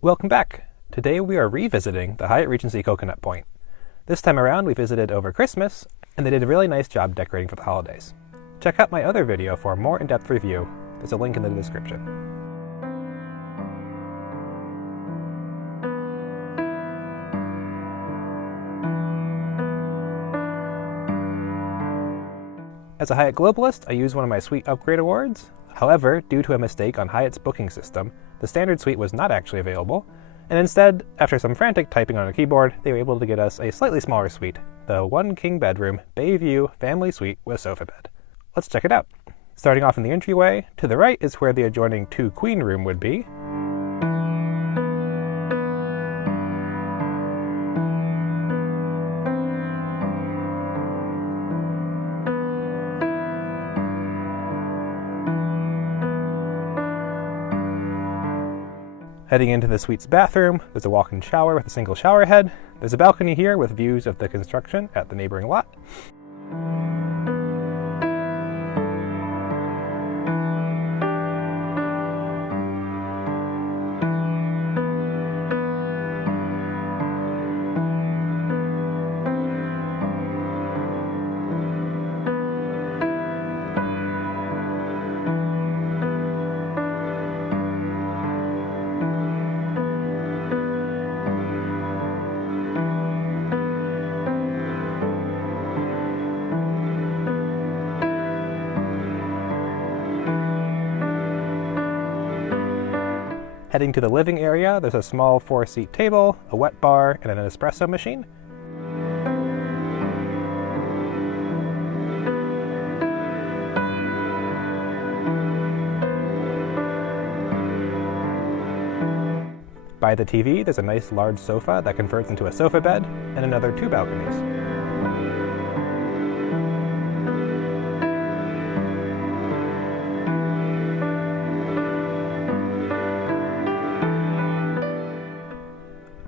Welcome back! Today we are revisiting the Hyatt Regency Coconut Point. This time around we visited over Christmas, and they did a really nice job decorating for the holidays. Check out my other video for a more in-depth review. There's a link in the description. As a Hyatt globalist, I used one of my suite upgrade awards. However, due to a mistake on Hyatt's booking system, the standard suite was not actually available, and instead, after some frantic typing on a keyboard, they were able to get us a slightly smaller suite, the 1 king bedroom bay view family suite with Sofabed. Let's check it out. Starting off in the entryway, to the right is where the adjoining 2 queen room would be. Heading into the suite's bathroom, there's a walk-in shower with a single shower head. There's a balcony here with views of the construction at the neighboring lot. Heading to the living area, there's a small 4-seat table, a wet bar, and an espresso machine. By the TV, there's a nice large sofa that converts into a sofa bed, and another 2 balconies.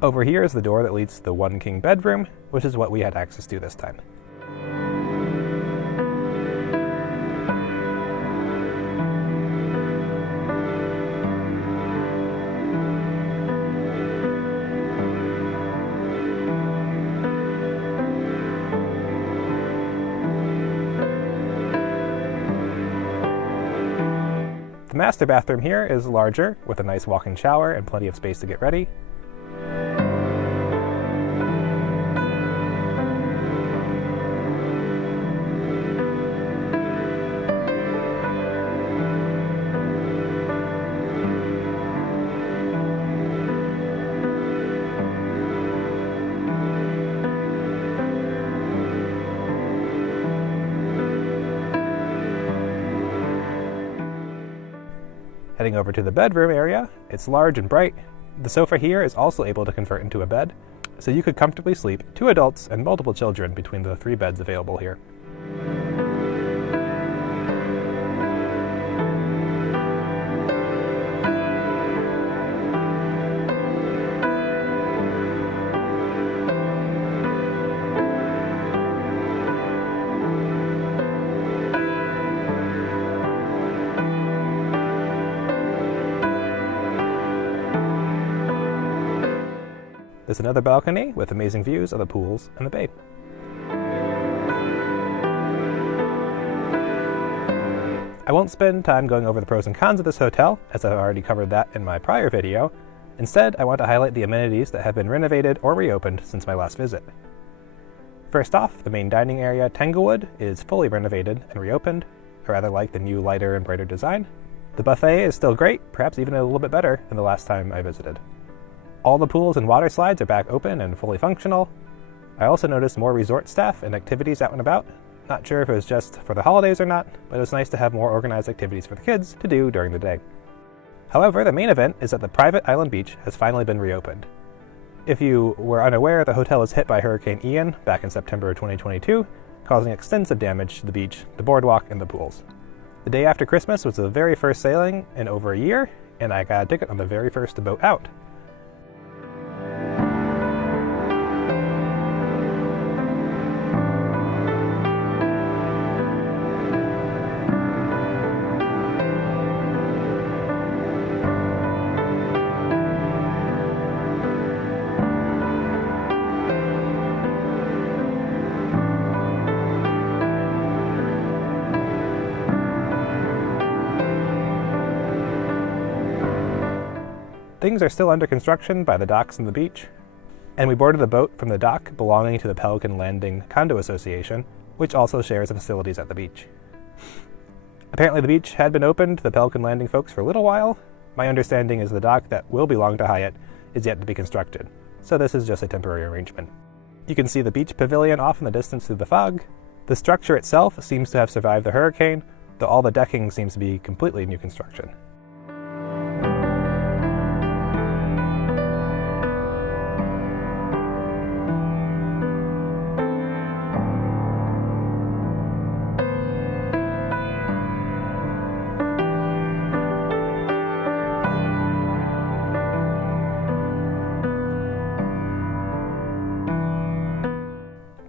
Over here is the door that leads to the 1 king bedroom, which is what we had access to this time. The master bathroom here is larger, with a nice walk-in shower and plenty of space to get ready. Heading over to the bedroom area, it's large and bright. The sofa here is also able to convert into a bed, so you could comfortably sleep 2 adults and multiple children between the 3 beds available here. There's another balcony with amazing views of the pools and the bay. I won't spend time going over the pros and cons of this hotel, as I've already covered that in my prior video. Instead, I want to highlight the amenities that have been renovated or reopened since my last visit. First off, the main dining area, Tanglewood, is fully renovated and reopened. I rather like the new lighter and brighter design. The buffet is still great, perhaps even a little bit better than the last time I visited. All the pools and water slides are back open and fully functional. I also noticed more resort staff and activities out and about. Not sure if it was just for the holidays or not, but it was nice to have more organized activities for the kids to do during the day. However, the main event is that the private island beach has finally been reopened. If you were unaware, the hotel was hit by Hurricane Ian back in September of 2022, causing extensive damage to the beach, the boardwalk, and the pools. The day after Christmas was the very first sailing in over a year, and I got a ticket on the very first boat out. Things are still under construction by the docks and the beach, and we boarded a boat from the dock belonging to the Pelican Landing Condo Association, which also shares the facilities at the beach. Apparently the beach had been open to the Pelican Landing folks for a little while. My understanding is the dock that will belong to Hyatt is yet to be constructed, so this is just a temporary arrangement. You can see the beach pavilion off in the distance through the fog. The structure itself seems to have survived the hurricane, though all the decking seems to be completely new construction.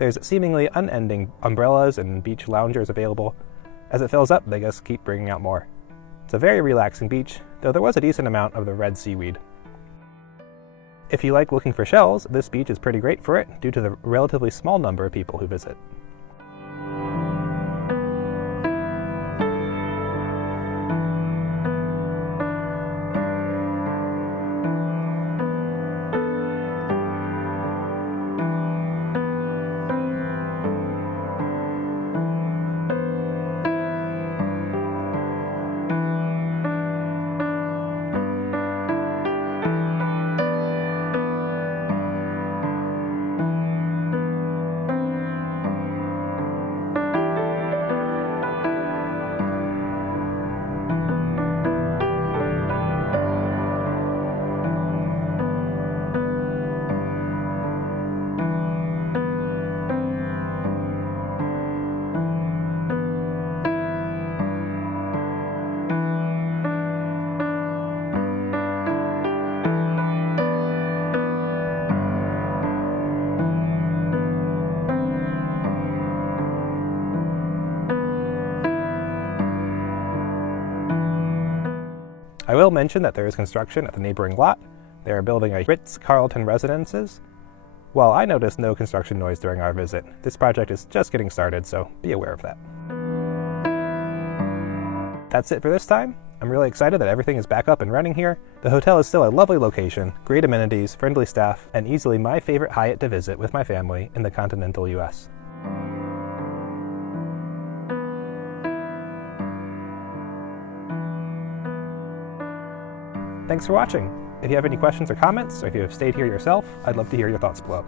There's seemingly unending umbrellas and beach loungers available. As it fills up, they just keep bringing out more. It's a very relaxing beach, though there was a decent amount of the red seaweed. If you like looking for shells, this beach is pretty great for it due to the relatively small number of people who visit. I will mention that there is construction at the neighboring lot. They are building a Ritz-Carlton residences. While I noticed no construction noise during our visit, this project is just getting started, so be aware of that. That's it for this time. I'm really excited that everything is back up and running here. The hotel is still a lovely location, great amenities, friendly staff, and easily my favorite Hyatt to visit with my family in the continental US. Thanks for watching. If you have any questions or comments, or if you have stayed here yourself, I'd love to hear your thoughts below.